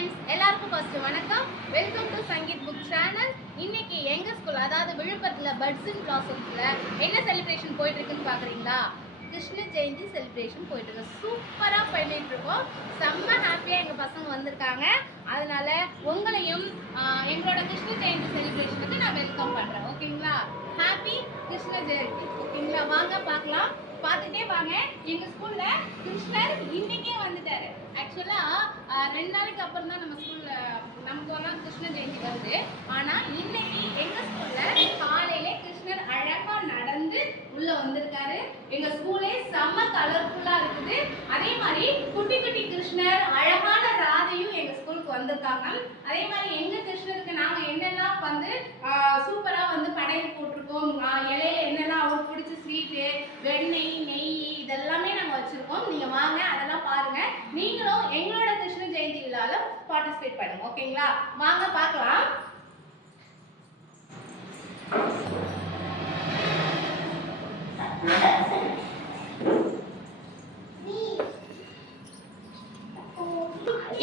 Friends எல்லாருக்கும் first வணக்கம். Welcome to Sangeet book channel இன்னைக்கு எங்கள் ஸ்கூல் அதாவது விழுப்புரத்தில் பட்ஸின் பிளாசம்ஸ்ல என்ன செலிப்ரேஷன் போயிட்டு இருக்குன்னு கிருஷ்ண ஜெயந்தி செலிப்ரேஷன் போயிட்டு இருக்கு பண்ணிகிட்ருக்கோம் பண்ணிட்டு இருக்கோம் செம்ம ஹாப்பியாக எங்கள் பசங்க வந்திருக்காங்க. அதனால உங்களையும் எங்களோட கிருஷ்ண ஜெயந்தி செலிப்ரேஷனுக்கு நான் வெல்கம் பண்ணுறேன் ஓகேங்களா ஹாப்பி கிருஷ்ண ஜெயந்தி. ஓகேங்களா வாங்க பார்க்கலாம். பார்த்துட்டே வாங்க. எங்க ஸ்கூல்ல கிருஷ்ணர் இன்னைக்கே வந்துட்டாரு. ஆக்சுவலா ரெண்டு நாளைக்கு அப்புறம் தான் நம்ம ஸ்கூல்ல நமக்கு எல்லாம் கிருஷ்ண ஜெயந்தி வருது. ஆனா இன்னைக்கு எங்க ஸ்கூல்ல காலையில கிருஷ்ணர் அழகா நடந்து உள்ள வந்திருக்காரு. எங்க ஸ்கூலே செம்ம கலர்ஃபுல்லா இருக்குது. அதே மாதிரி குட்டி குட்டி கிருஷ்ணர் அழகான ராதையும் எங்க ஸ்கூலுக்கு வந்திருக்காங்க. அதே மாதிரி எங்க கிருஷ்ணருக்கு நாங்க என்னெல்லாம் வந்து சூப்பரா வந்து படையல் போட்டிருக்கோம். இலையில என்னெல்லாம் அவருக்கு பிடிச்ச ஸ்வீட்டு வெண்ணெய் வச்சிருக்கோம். நீங்க வாங்க அதெல்லாம் பாருங்க. நீங்களும் எங்களோட கிருஷ்ண ஜெயந்தி விழால பார்ட்டிசிபேட் பண்ணுங்க. ஓகேங்களா? வாங்க பார்க்கலாம்.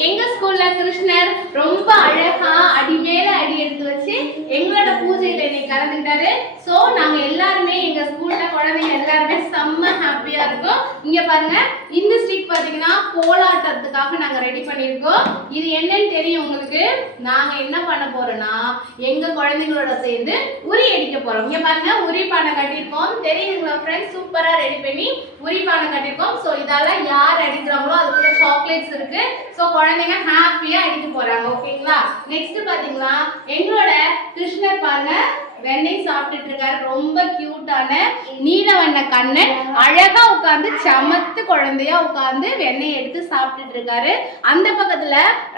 எங்க ஸ்கூல்ல கிருஷ்ணர் ரொம்ப அழகா அடி மேல அடி எடுத்து வச்சு எங்களோட பூஜையில இன்னைக்கு கலந்துக்கிட்டாரு. சோ நாங்க எல்லாருமே எங்க ஸ்கூல்ல குழந்தைங்க எல்லாருமே செம்ம ஹாப்பியா இருக்கும். இங்க பாருங்க இந்த ஸ்டிக் பாத்தீங்கன்னா கோலாட்டத்துக்காக நாங்க ரெடி பண்ணியிருக்கோம். இது என்னன்னு தெரியும் உங்களுக்கு? நாங்க என்ன பண்ண போறோம்னா எங்க குழந்தைங்களோட சேர்ந்து உரி அடிக்க போறோம். இங்க பாருங்க உரி பானை கட்டியிருக்கோம். தெரியுதுங்களா ஃப்ரெண்ட்ஸ் சூப்பரா ரெடி பண்ணி உரி பானை கட்டியிருக்கோம். ஸோ இதெல்லாம் யார் அடிக்கிறாங்களோ அதுக்குள்ள சாக்லேட்ஸ் இருக்கு. ஸோ குழந்தைங்க ஹாப்பியா அடிக்க போறாங்க ஓகேங்களா நெக்ஸ்ட் பாத்தீங்களா எங்களோட கிருஷ்ணர் பாருங்க வெண்ணெய் சாப்பிட்டுட்டு இருக்காரு. ரொம்ப கியூட்டான நீல வண்ண கண்ணன் அழகா உட்காந்து சமத்து குழந்தையா உட்காந்து வெண்ணெய் எடுத்து சாப்பிட்டுட்டு இருக்காரு. அந்த பக்கத்துல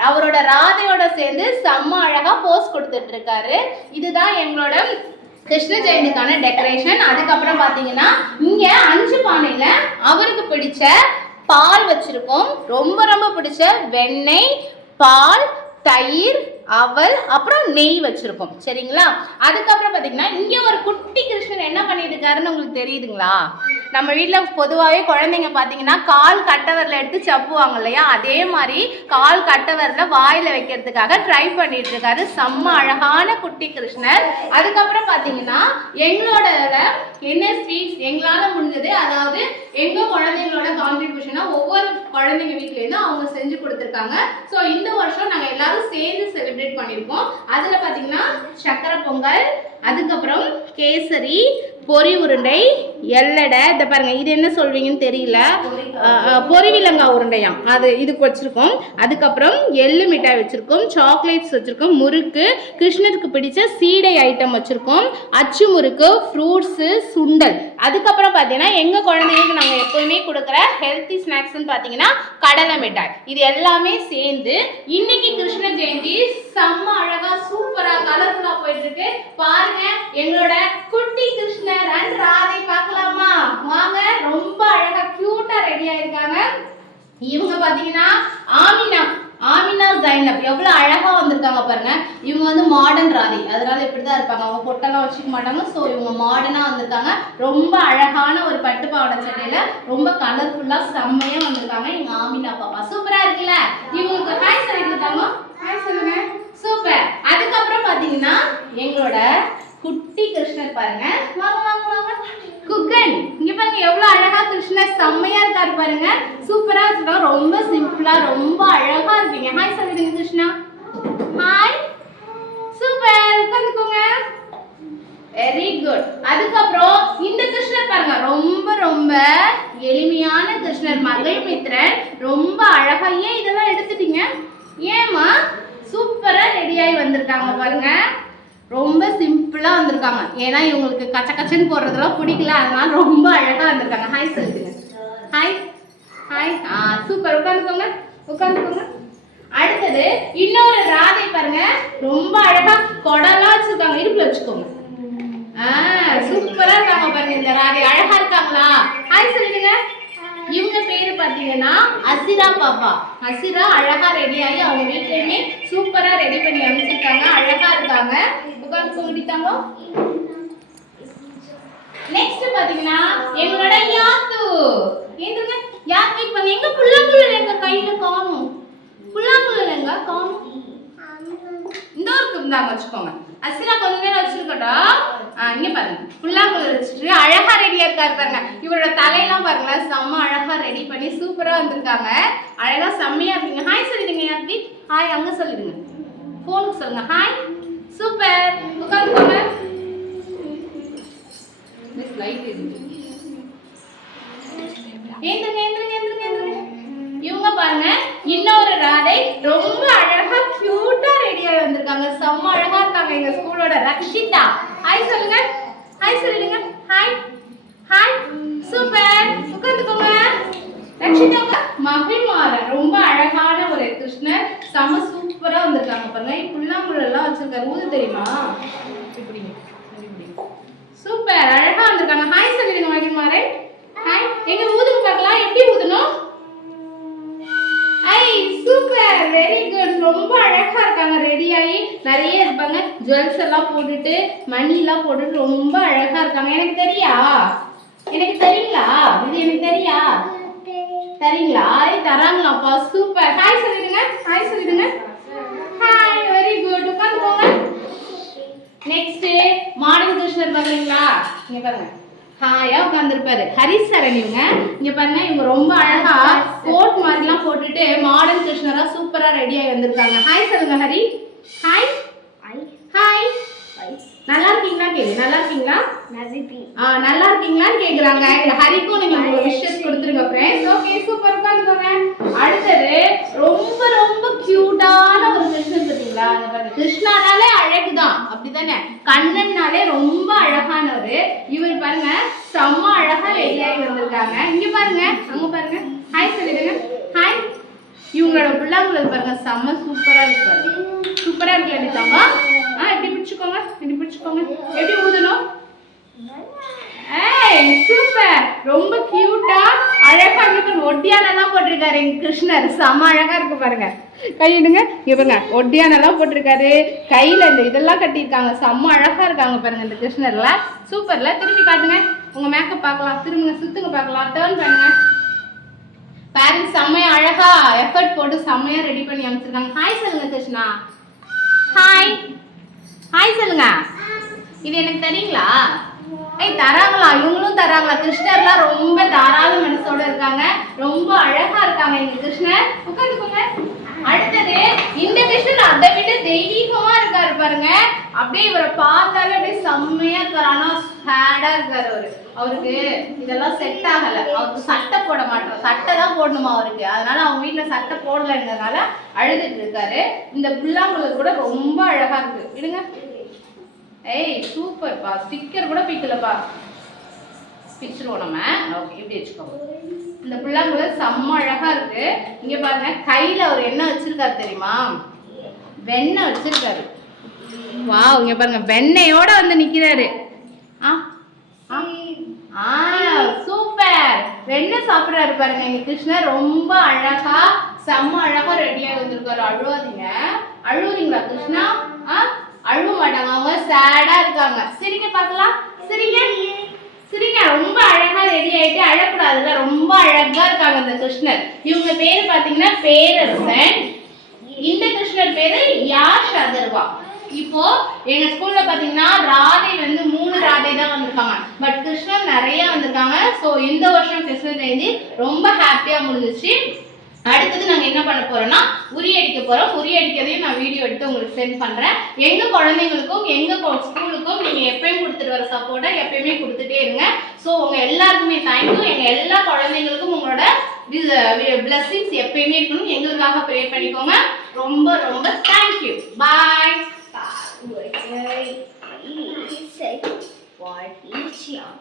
அவரோட ராதையோட சேர்ந்து செம்ம அழகா போஸ் கொடுத்துட்டு இருக்காரு. இதுதான் எங்களோட கிருஷ்ண ஜெயந்திக்கான டெக்கரேஷன் அதுக்கப்புறம் பாத்தீங்கன்னா இங்க அஞ்சு பானையில அவருக்கு பிடிச்ச பால் வச்சிருக்கோம். ரொம்ப ரொம்ப பிடிச்ச வெண்ணெய் பால் தயிர் அவல் அப்புறம் நெய் வச்சிருக்கோம். சரிங்களா? அதுக்கப்புறம் பார்த்தீங்கன்னா இங்கே ஒரு குட்டி கிருஷ்ணன் என்ன பண்ணிட்டு இருக்காருன்னு உங்களுக்கு தெரியுதுங்களா? நம்ம வீட்டில் பொதுவாகவே குழந்தைங்க பார்த்தீங்கன்னா கால் கட்டவரில் எடுத்து சப்புவாங்க இல்லையா? அதே மாதிரி கால் கட்டவரில் வாயில் வைக்கிறதுக்காக ட்ரை பண்ணிட்டு இருக்காரு. செம்ம அழகான குட்டி கிருஷ்ணர். அதுக்கப்புறம் பார்த்தீங்கன்னா எங்களோட என்ன ஸ்வீட்ஸ் எங்களால் முடிஞ்சது அதாவது எங்கள் குழந்தைங்களோட கான்ட்ரிபியூஷனாக ஒவ்வொரு குழந்தைங்க வீட்லேருந்து அவங்க செஞ்சு கொடுத்துருக்காங்க. ஸோ இந்த வருஷம் நாங்கள் எல்லாரும் சேர்ந்து செலிப்ரேட் பண்ணியிருக்கோம் அதில் பார்த்தீங்கன்னா சக்கரை பொங்கல் அதுக்கப்புறம் கேசரி பொறி உருண்டை எல்லடை இதை பாருங்க இது என்ன சொல்வீங்கன்னு தெரியல. அஹ், உருண்டையாம். அது இதுக்கு வச்சிருக்கோம். அதுக்கப்புறம் எள்ளு மிட்டாய் வச்சிருக்கோம் சாக்லேட்ஸ் வச்சிருக்கோம் முறுக்கு கிருஷ்ணருக்கு பிடிச்ச சீடை ஐட்டம் வச்சிருக்கோம் அச்சு முறுக்கு ஃப்ரூட்ஸு சுண்டல். அதுக்கப்புறம் பார்த்தீங்கன்னா எங்கள் குழந்தைங்களுக்கு நாங்கள் எப்போவுமே கொடுக்குற ஹெல்த்தி ஸ்நாக்ஸ்னு பார்த்தீங்கன்னா கடலை மிட்டாய். இது எல்லாமே சேர்ந்து இன்னைக்கு கிருஷ்ண ஜெயந்தி செம்ம அழகா சூப்பரா கலர்ஃபுல்லா போயிட்டு இருக்கு. பாருங்க எங்களோட குட்டி கிருஷ்ணர் அண்ட் ராதை பார்க்கலாமா? வாங்க ரொம்ப அழகா கியூட்டா ரெடி ஆயிருக்காங்க. இவங்க பாத்தீங்கன்னா ஆமினா ஆமினா ஜைனப் எவ்வளவு அழகா வந்திருக்காங்க பாருங்க. இவங்க வந்து மாடர்ன் ராதை அதனால இப்படிதான் இருப்பாங்க. அவங்க பொட்டெல்லாம் வச்சுக்க மாட்டாங்க ஸோ இவங்க மாடர்னா வந்திருக்காங்க. ரொம்ப அழகான ஒரு பட்டு பாவாடை சட்டையில ரொம்ப கலர்ஃபுல்லா செம்மையா வந்திருக்காங்க எங்க ஆமினா பாப்பா. சூப்பரா இருக்குல்ல? இவங்களுக்கு ஹாய் சொல்லிட்டு ஹாய் சொல்லுங்க சூப்பர் அதுக்கப்புறம் பாத்தீங்கன்னா எங்களோட குட்டி கிருஷ்ணர் பாருங்க. வாங்க வாங்க வாங்க. குகன் இங்க பாருங்க எவ்வளவு அழகா கிருஷ்ணர் செம்மையா இருக்காரு பாருங்க. சூப்பரா இருக்கா ரொம்ப சிம்பிளா ரொம்ப அழகா இருக்கீங்க. ஹாய் சொல்லிடுங்க கிருஷ்ணா. ஹாய் சூப்பர் உட்காந்துக்கோங்க வெரி குட் அதுக்கப்புறம் இந்த கிருஷ்ணர் பாருங்க. ரொம்ப ரொம்ப எளிமையான கிருஷ்ணர் மகள் மித்ரன். ரொம்ப அழகா ஏன் இதெல்லாம் எடுத்துட்டீங்க? ஏமா சூப்பரா ரெடியாகி வந்திருக்காங்க பாருங்க. ரொம்ப சிம்பிளா வந்திருக்காங்க. ஏன்னா இவங்களுக்கு கச்ச கச்சன்னு போடுறதெல்லாம் பிடிக்கல. அதனால ரொம்ப அழகா வந்திருக்காங்க. ஹாய் சொல்லுங்க. ஹாய் ஹாய் ஆ சூப்பர் உட்காந்துக்கோங்க. உட்காந்துக்கோங்க. அடுத்தது இன்னொரு ராதை பாருங்க. ரொம்ப அழகா கொடலாம் வச்சிருக்காங்க. இடுப்புல வச்சுக்கோங்க. சூப்பரா இருக்காங்க பாருங்க இந்த ராதை. அழகா இருக்காங்களா? ஹாய் சொல்லிடுங்க இவங்க பேரு பாத்தீங்கன்னா அசிரா பாப்பா. அசிரா அழகா ரெடி ஆகி அவங்க வீட்லயுமே சூப்பரா ரெடி பண்ணி அமைச்சிருக்காங்க அழகா இருக்காங்க. உட்காந்து சொல்லிட்டாங்க நெக்ஸ்ட் பாத்தீங்கன்னா எங்களோட யாத்து. ஏந்துங்க யாத் வெயிட் பண்ணி எங்க புல்லாங்குழல் எங்க கையில காணும்? புல்லாங்குழல் எங்க காணும்? இந்தாங்க வச்சுக்கோங்க. அசிரா கொஞ்ச நேரம் வச்சிருக்கட்டா? இங்க பாருங்க. புல்லாங்குழல் வச்சுட்டு அழகா ரெடியா இருக்காரு பாருங்க. இவரோட தலையெல்லாம் பாருங்களேன் செம்ம அழகா ரெடி பண்ணி சூப்பரா வந்திருக்காங்க. அழகா செம்மையா இருக்கீங்க. ஹாய் சொல்லிடுங்க யாத்தி ஹாய் அங்க சொல்லிடுங்க. போனுக்கு சொல்லுங்க. ஹாய் சூப்பர் உட்காந்துக்கோங்க மிஸ் லைட் ஏந்துங்க இவங்க பாருங்க இன்னொரு ராதை ரொம்ப அழகா கியூட்டா ரெடி ஆகி வந்திருக்காங்க. செம்ம அழகா இருக்காங்க எங்க ஸ்கூலோட ரக்ஷிதா. ஹாய் சொல்லுங்க. ஹாய் சொல்லிடுங்க. ஹாய் ஹாய் சூப்பர் உட்காந்துக்கோங்க. ரக்ஷிதா மகிழ்மாறன் ரொம்ப அழகான ஒரு கிருஷ்ணர். செம சூப்பரா வந்திருக்காங்க பாருங்க. புல்லாங்குழல் எல்லாம் வச்சிருக்காரு. ஊது தெரியுமா? சூப்பர். அழகா வந்திருக்காங்க. ஹாய் சொல்லிடுங்க மகிழ்மாறன் ஹாய் எங்க ஊதுங்க பார்க்கலாம். எப்படி ஊதணும்? ஐ சூப்பர். வெரி குட் ரொம்ப அழகா இருக்காங்க. ரெடி ஆகி நிறைய இருப்பாங்க. ஜுவல்ஸ் எல்லாம் போட்டுட்டு மணி எல்லாம் போட்டுட்டு ரொம்ப அழகா இருக்காங்க. எனக்கு தெரியா? எனக்கு தெரியுங்களா இது எனக்கு தெரியா தெரியுங்களா அப்பா சூப்பர் ஹாய் சொல்லிடுங்க ஹாய் சொல்லிடுங்க. ஹாய் வெரி குட் உட்காந்துக்கோங்க நெக்ஸ்ட் மாடர்ன் கிருஷ்ணர் பாக்குறீங்களா இங்க பாருங்க. ஹாயா உட்காந்துருப்பாரு ஹரிசரண் இவங்க. இங்க பாருங்க இவங்க ரொம்ப அழகா கோட் மாதிரிலாம் போட்டுட்டு மாடர்ன் கிருஷ்ணரா சூப்பரா ரெடி ஆகி வந்திருக்காங்க. ஹாய் சொல்லுங்க ஹரி. ஹாய் நல்லா இருக்கீங்களா கேளு நல்லா இருக்கீங்களா? ஆ நல்லா இருக்கீங்களான்னு கேக்குறாங்க. இந்த ஹரிக்கும் நீங்க உங்க விஷஸ் கொடுத்துருங்க ஃப்ரெண்ட்ஸ் ஓகே சூப்பர் உட்காந்துக்கோங்க. அடுத்தது ரொம்ப ரொம்ப கியூட்டான ஒரு மிஷன் பார்த்தீங்களா? கிருஷ்ணானாலே பாருங்க. கிருஷ்ணானாலே அழகுதான். அப்படிதானே? கண்ணன்னாலே ரொம்ப அழகானவர். இவர் பாருங்க செம்ம அழகா வெளியாகி வந்திருக்காங்க. இங்க பாருங்க அங்க பாருங்க. ஹாய் சொல்லிடுங்க. ஹாய் இவங்களோட பிள்ளைங்களுக்கு பாருங்க செம்ம சூப்பரா இருக்கு பாருங்க. சூப்பரா இருக்கு அனிதாமா ஆ எப்படி பிடிச்சுக்கோங்க எப்படி பிடிச்சுக்கோங்க எப்படி ஊதணும்? சூப்பர் ரொம்ப கியூட்டா அழகா இருக்கு. பாருங்க ஒட்டியானெல்லாம் போட்டிருக்காரு எங்க கிருஷ்ணர். செம அழகா இருக்கு பாருங்க. கையிடுங்க இங்க பாருங்க. ஒட்டியானெல்லாம் போட்டிருக்காரு. கையில இந்த இதெல்லாம் கட்டியிருக்காங்க. செம்ம அழகா இருக்காங்க பாருங்க இந்த கிருஷ்ணர்ல. சூப்பர்ல திரும்பி காட்டுங்க. உங்க மேக்கப் பார்க்கலாம். திரும்புங்க. சுத்துங்க பார்க்கலாம். டேர்ன் பண்ணுங்க. பேரண்ட்ஸ் செம்மையா அழகா எஃபர்ட் போட்டு செம்மையா ரெடி பண்ணி அமைச்சிருக்காங்க ஹாய் சொல்லுங்க கிருஷ்ணா. ஹாய் ஹாய் சொல்லுங்க. இது எனக்கு தெரியுங்களா ஏய் தராங்களா? இவங்களும் தராங்களா? கிருஷ்ணர்லாம் ரொம்ப தாராள மனசோட இருக்காங்க. ரொம்ப அழகா இருக்காங்க இந்த கிருஷ்ணர். உட்காந்துக்கோங்க. அடுத்தது இந்த கிருஷ்ணன் அதை விட தெய்வீகமா இருக்காரு பாருங்க. அப்படியே இவரை பார்த்தாலே அப்படியே செம்மையா இருக்காரு. ஆனா சேடா இருக்காரு அவரு. அவருக்கு இதெல்லாம் செட் ஆகல. அவருக்கு சட்டை போட மாட்டோம். சட்டை தான் போடணுமா அவருக்கு? அதனால அவங்க வீட்டுல சட்டை போடலைன்றதுனால அழுதுட்டு இருக்காரு. இந்த புல்லாங்குழல் கூட ரொம்ப அழகா இருக்கு. விடுங்க. ஏய் சூப்பர்ப்பா ஸ்டிக்கர் கூட பிக்கலப்பா பிச்சிருவோம் நம்ம. ஓகே இப்படி வச்சுக்கோங்க. இந்த பிள்ளைங்க செம்ம அழகா இருக்கு. இங்க பாருங்க கையில அவர் என்ன வச்சிருக்காரு தெரியுமா? வெண்ணெய் வச்சிருக்காரு. வா இங்க பாருங்க வெண்ணெயோட வந்து நிக்கிறாரு. ஆ ஆ. சூப்பர் வெண்ணெய் சாப்பிடுறாரு பாருங்க எங்க கிருஷ்ணர். ரொம்ப அழகா செம்ம அழகா ரெடியாக வந்திருக்காரு. அழுவாதீங்க. அழுவுறீங்களா கிருஷ்ணா? ஆ? மாட்டாங்க. அவங்க சேடா இருக்காங்க. சிரிங்க பார்க்கலாம். சிரிங்க. சிரிங்க. ரொம்ப அழகா ரெடி ஆயிட்டு அழக்கூடாதுல ரொம்ப அழகா இருக்காங்க இந்த கிருஷ்ணர். இவங்க பேரு பாத்தீங்கன்னா பேரரசன். இந்த கிருஷ்ணர் பேரு யாஷ் அதர்வா இப்போ எங்க ஸ்கூல்ல பாத்தீங்கன்னா ராதை வந்து மூணு ராதை தான் வந்திருக்காங்க. பட் கிருஷ்ணர் நிறைய வந்திருக்காங்க. ஸோ இந்த வருஷம் கிருஷ்ண ஜெயந்தி ரொம்ப ஹாப்பியா முடிஞ்சிச்சு அடுத்தது நாங்கள் என்ன பண்ண போறோம்னா உரி அடிக்க போகிறோம் உரி அடிக்கிறதையும் நான் வீடியோ எடுத்து உங்களுக்கு சென்ட் பண்ணுறேன் எங்கள் குழந்தைங்களுக்கும் எங்கள் ஸ்கூலுக்கும் நீங்கள் எப்பயும் கொடுத்துட்டு வர சப்போர்ட்டை எப்பயுமே கொடுத்துட்டே இருங்க. ஸோ உங்க எல்லாருக்குமே தேங்க்யூ எங்கள் எல்லா குழந்தைங்களுக்கும் உங்களோட பிளஸ்ஸிங்ஸ் எப்பயுமே இருக்கணும். எங்களுக்காக ப்ரே பண்ணிக்கோங்க. ரொம்ப ரொம்ப thank you bye Say what is young.